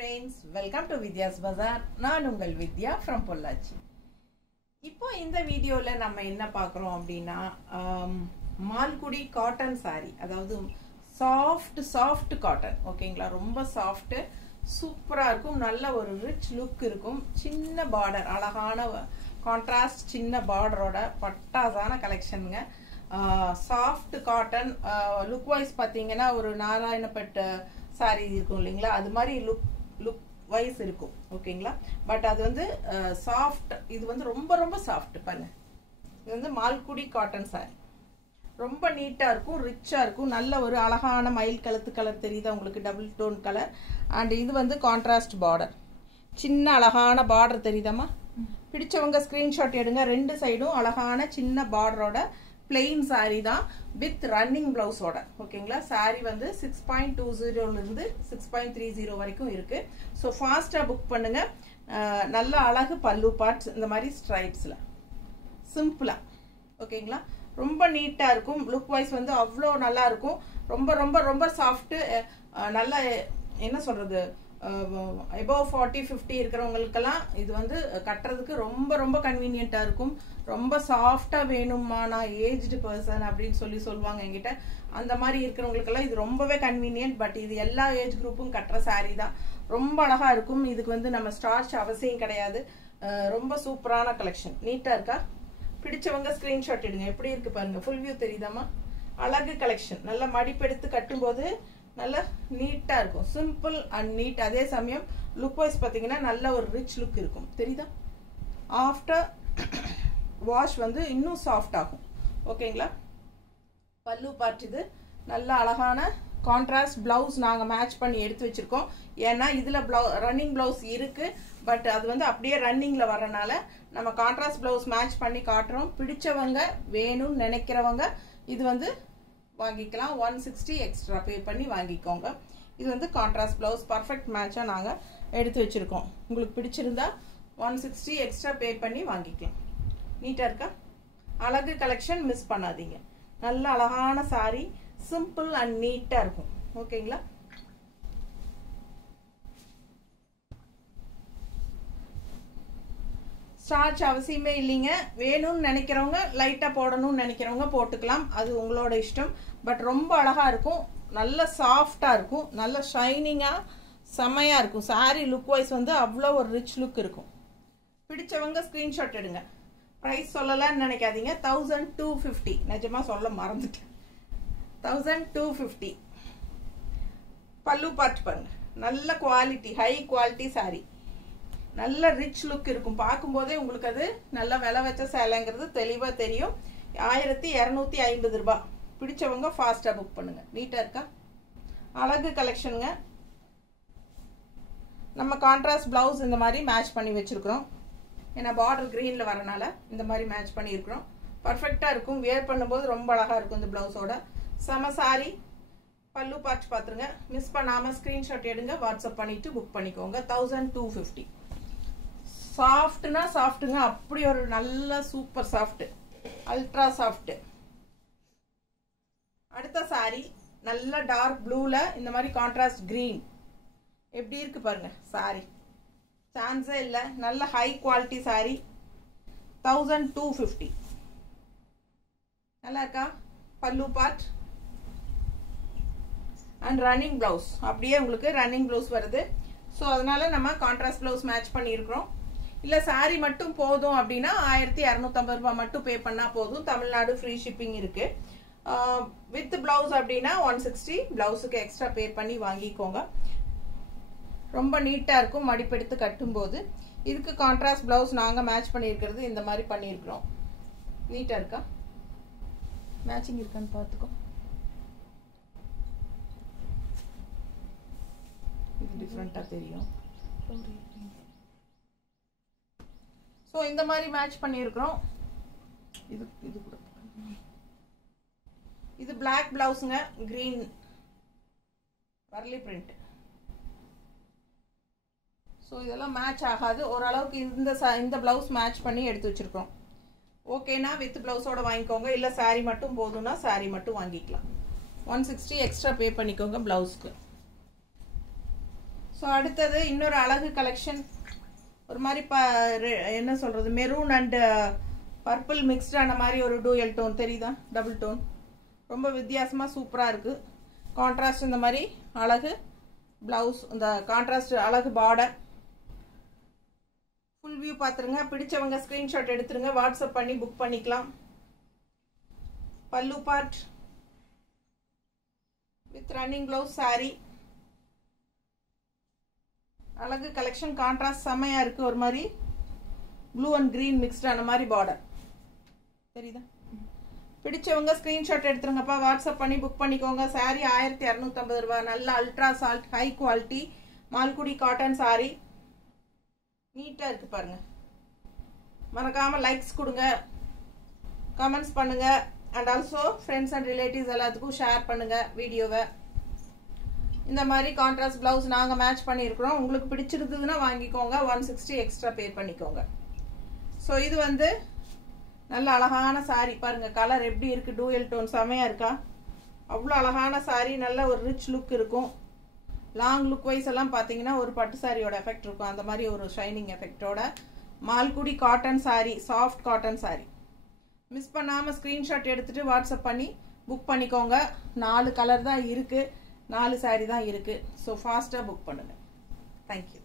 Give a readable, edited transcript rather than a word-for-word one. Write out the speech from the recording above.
friends, welcome to Vidya's Bazaar. நான் உங்கள் வித்யா from Pollachi. இப்போ இந்த வீடியோல நம்ம என்ன பார்க்கறோம் அப்படினா மால்குடி காட்டன் saree, அதாவது சாஃப்ட் காட்டன். ஓகேங்களா? ரொம்ப சாஃப்ட், சூப்பரா இருக்கும், நல்ல ஒரு ரிச் லுக் இருக்கும். சின்ன பார்டர், அழகான கான்ட்ராஸ்ட் சின்ன பார்டரோட பட்டாசான கலெக்ஷனுங்க. சாஃப்ட் காட்டன் லுக் வைஸ் பாத்தீங்கன்னா ஒரு நாராயணப்பட்டு சாரி இருக்கும் இல்லைங்களா, அது மாதிரி லுக் வைஸ் இருக்கும். ஓகேங்களா? பட் அது வந்து சாஃப்ட், இது வந்து ரொம்ப ரொம்ப சாஃப்ட். பாருங்க, இது வந்து மால்குடி காட்டன் சாரி, ரொம்ப நீட்டா இருக்கும், ரிச்சா இருக்கும். நல்ல ஒரு அழகான மயில் கழுத்து கலர் தெரியுதா உங்களுக்கு, டபுள் டோன் கலர். அண்ட் இது வந்து கான்ட்ராஸ்ட் பார்டர், சின்ன அழகான பார்டர் தெரியுதாமா? பிடிச்சவங்க ஸ்கிரீன்ஷாட் எடுங்க. ரெண்டு சைடும் அழகான சின்ன பார்டரோட பிளெயின் சாரி தான் வித் ரன்னிங் பிளவுஸோட. ஓகேங்களா? சாரி வந்து 6.20 6.30 வரைக்கும் இருக்கு. ஸோ ஃபாஸ்டா புக் பண்ணுங்க. நல்ல அழகு பல்லு பார்ட்ஸ் இந்த மாதிரி ஸ்ட்ரைப்ஸ்ல சிம்பிளா. ஓகேங்களா? ரொம்ப நீட்டா இருக்கும். லுக் வைஸ் வந்து அவ்வளோ நல்லா இருக்கும். ரொம்ப ரொம்ப ரொம்ப சாஃப்ட். நல்ல என்ன சொல்றது, above 40-50 இருக்கிறவங்களுக்கெல்லாம் இது வந்து கட்டுறதுக்கு ரொம்ப ரொம்ப கன்வீனியன்ட்டா இருக்கும். ரொம்ப சாஃப்டா வேணுமா, நான் ஏஜ்டு பர்சன் அப்படின்னு சொல்லுவாங்க என்கிட்ட. அந்த மாதிரி இருக்கிறவங்களுக்கெல்லாம் இது ரொம்பவே கன்வீனியன்ட். பட் இது எல்லா ஏஜ் குரூப்பும் கட்டுற சாரீ தான். ரொம்ப அழகா இருக்கும். இதுக்கு வந்து நம்ம ஸ்டார்ச் அவசியம் கிடையாது. ரொம்ப சூப்பரான கலெக்ஷன். நீட்டா இருக்கா? பிடிச்சவங்க ஸ்கிரீன்ஷாட் எடுங்க. எப்படி இருக்கு பாருங்க, ஃபுல் வியூ தெரியுதாமா? அழகு கலெக்ஷன். நல்லா மடிப்பெடுத்து கட்டும்போது நல்ல நீட்டா இருக்கும். Simple and neat. அதே சமயம் லுக் வைஸ் பாத்தீங்கன்னா நல்ல ஒரு ரிச் லுக் இருக்கும். தெரியுதா? ஆஃப்டர் வாஷ் வந்து இன்னும் சாஃப்ட் ஆகும். ஓகேங்களா? பல்லு பார்ட் இது நல்ல அழகான கான்ட்ராஸ்ட் பிளவுஸ் நாங்க மேட்ச் பண்ணி எடுத்து வச்சிருக்கோம். ஏன்னா இதுல ரன்னிங் பிளவுஸ் இருக்கு, பட் அது வந்து அப்படியே ரன்னிங்ல வரனால நம்ம கான்ட்ராஸ்ட் பிளவுஸ் மேட்ச் பண்ணி காட்டுறோம். பிடிச்சவங்க வேணும்னு நினைக்கிறவங்க இது வந்து வாங்கிக்கலாம். 160 எக்ஸ்ட்ரா பே பண்ணி வாங்கிக்கோங்க. இது வந்து கான்ட்ராஸ்ட் பிளவுஸ் பர்ஃபெக்ட் மேட்சா நாங்க எடுத்து வச்சிருக்கோம். உங்களுக்கு பிடிச்சிருந்தா 160 எக்ஸ்ட்ரா பே பண்ணி வாங்கிக்கலாம். நீட்டா இருக்கா? அழகு கலெக்ஷன், மிஸ் பண்ணாதீங்க. நல்ல அழகான சாரி, சிம்பிள் அண்ட் நீட்டா இருக்கும். ஓகேங்களா? ஸ்டார்ச் அவசியமே இல்லைங்க. வேணும்னு நினைக்கிறவங்க, லைட்டா போடணும்னு நினைக்கிறவங்க போட்டுக்கலாம். அது உங்களோட இஷ்டம். பட் ரொம்ப அழகா இருக்கும், நல்ல சாஃப்டா இருக்கும், நல்ல ஷைனிங்கா செமையா இருக்கும். சாரி லுக் வைஸ் வந்து அவ்வளோ ஒரு ரிச் லுக் இருக்கும். பிடிச்சவங்க ஸ்கிரீன்ஷாட் எடுங்க. பிரைஸ் சொல்லலாம்னு நினைக்காதீங்க. 1250. நிஜமா சொல்ல மறந்துட்டேன். 1250. பல்லு பார்ட் பாருங்க, நல்ல குவாலிட்டி, ஹை குவாலிட்டி சாரி, நல்ல ரிச் லுக் இருக்கும். பார்க்கும்போதே உங்களுக்கு அது நல்ல விலை வச்ச சேலைங்கிறது தெளிவா தெரியும். 1250 ரூபாய். பிடிச்சவங்க ஃபாஸ்டா புக் பண்ணுங்க. நீட்டா இருக்கா? அழகு கலெக்ஷனுங்க. நம்ம கான்ட்ராஸ்ட் பிளவுஸ் இந்த மாதிரி மேட்ச் பண்ணி வச்சிருக்கிறோம். ஏன்னா பார்டர் கிரீன்ல வரனால இந்த மாதிரி மேட்ச் பண்ணி இருக்கிறோம். பர்ஃபெக்டா இருக்கும். வியர் பண்ணும்போது ரொம்ப அழகா இருக்கும். இந்த பிளவுஸோட செம சாரி. பல்லு பார்ட் பாத்துருங்க. மிஸ் பண்ணாம ஸ்கிரீன்ஷாட் எடுங்க, வாட்ஸ்அப் பண்ணிட்டு புக் பண்ணிக்கோங்க. 1250. சாஃப்ட்னா சாஃப்ட்டுங்க, அப்படி ஒரு நல்ல சூப்பர் சாஃப்ட், அல்ட்ரா சாஃப்ட். அடுத்த சாரி நல்ல டார்க் ப்ளூல இந்த மாதிரி கான்ட்ராஸ்ட் கிரீன். எப்படி இருக்கு பாருங்க சாரி, சான்ஸே இல்ல. நல்ல ஹை குவாலிட்டி சாரி. 1250. நல்லா இருக்கா? பல்லு பார்ட் அண்ட் ரன்னிங் பிளவுஸ். அப்படியே உங்களுக்கு ரன்னிங் பிளவுஸ் வருது. ஸோ அதனால நம்ம கான்ட்ராஸ்ட் பிளவுஸ் மேட்ச் பண்ணியிருக்கிறோம். இல்ல சாரி மட்டும் போதும் அப்படின்னா 1250 ரூபாய் மட்டும் பே பண்ணா போதும். தமிழ்நாடு ஃப்ரீ ஷிப்பிங் இருக்கு. வித் பிளவுஸ் அப்படின்னா 160. பிளவுஸுக்கு எக்ஸ்ட்ரா பே பண்ணி வாங்கிக்கோங்க. ரொம்ப நீட்டா இருக்கும் மடிப்பெடுத்து கட்டும் போது. இதுக்கு கான்ட்ராஸ்ட் பிளவுஸ் நாங்க மேட்ச் பண்ணியிருக்கிறது இந்த மாதிரி பண்ணியிருக்கிறோம். நீட்டா இருக்கா? மேட்சிங் இருக்கான்னு பார்த்துக்கோ. இது டிஃப்ரெண்டா தெரியும். ஸோ இந்த மாதிரி மேட்ச் பண்ணியிருக்கிறோம். இது கூட இது பிளாக் பிளவுஸுங்க, கிரீன் வர்லி பிரிண்ட். ஸோ இதெல்லாம் மேட்ச் ஆகாது. ஓரளவுக்கு இந்த பிளவுஸ் மேட்ச் பண்ணி எடுத்து வச்சிருக்கோம். ஓகேனா வித் பிளவுஸோட வாங்கிக்கோங்க. இல்லை சாரி மட்டும் போதும்னா சாரி மட்டும் வாங்கிக்கலாம். 160 எக்ஸ்ட்ரா பே பண்ணிக்கோங்க பிளவுஸ்க்கு. ஸோ அடுத்தது இன்னொரு அழகு கலெக்ஷன். ஒரு மாதிரி என்ன சொல்கிறது, மெரூன் அண்டு பர்பிள் மிக்ஸ்டான மாதிரி ஒரு டூயல் டோன் தெரியுதா, டபுள் டோன். ரொம்ப வித்தியாசமாக சூப்பராக இருக்குது. கான்ட்ராஸ்ட் இந்த மாதிரி அழகு ப்ளவுஸ், இந்த கான்ட்ராஸ்ட் அழகு பார்டர். ஃபுல் வியூ பார்த்துருங்க. பிடிச்சவங்க ஸ்க்ரீன்ஷாட் எடுத்துருங்க, வாட்ஸ்அப் பண்ணி புக் பண்ணிக்கலாம். பல்லு part with running blouse saree. அழகு கலெக்ஷன். கான்ட்ராஸ்ட் செம்மையாக இருக்குது. ஒரு மாதிரி ப்ளூ அண்ட் க்ரீன் மிக்ஸ்டான மாதிரி பார்டர் தெரியுதா. பிடிச்சவங்க ஸ்க்ரீன்ஷாட் எடுத்துருங்கப்பா, வாட்ஸ்அப் பண்ணி புக் பண்ணிக்கோங்க. saree 1250 ரூபா. நல்ல ultra salt high quality Malgudi cotton saree. நீட்டாக இருக்குது பாருங்கள். மறக்காமல் லைக்ஸ் கொடுங்க, கமெண்ட்ஸ் பண்ணுங்கள். And also friends and relatives எல்லாத்துக்கும் ஷேர் பண்ணுங்கள் வீடியோவை. இந்த மாதிரி கான்ட்ராஸ்ட் ப்ளவுஸ் நாங்கள் மேட்ச் பண்ணியிருக்கிறோம். உங்களுக்கு பிடிச்சிருந்ததுன்னா வாங்கிக்கோங்க. 160 எக்ஸ்ட்ரா பே பண்ணிக்கோங்க. ஸோ இது வந்து நல்ல அழகான saree பாருங்கள். கலர் எப்படி இருக்குது, டூயல் டோன் செமையாக இருக்கா. அவ்வளோ அழகான saree. நல்ல ஒரு ரிச் லுக் இருக்கும். லாங் லுக் வைஸ் எல்லாம் பார்த்தீங்கன்னா ஒரு பட்டு சாரியோட எஃபெக்ட் இருக்கும். அந்த மாதிரி ஒரு ஷைனிங் எஃபெக்டோட Malgudi cotton saree, soft cotton saree. Miss பண்ணாமல் ஸ்க்ரீன்ஷாட் எடுத்துகிட்டு வாட்ஸ்அப் பண்ணி புக் பண்ணிக்கோங்க. 4 கலர் தான் இருக்குது, 4 saree தான் இருக்குது. ஸோ ஃபாஸ்ட்டாக புக் பண்ணுங்கள். தேங்க்யூ.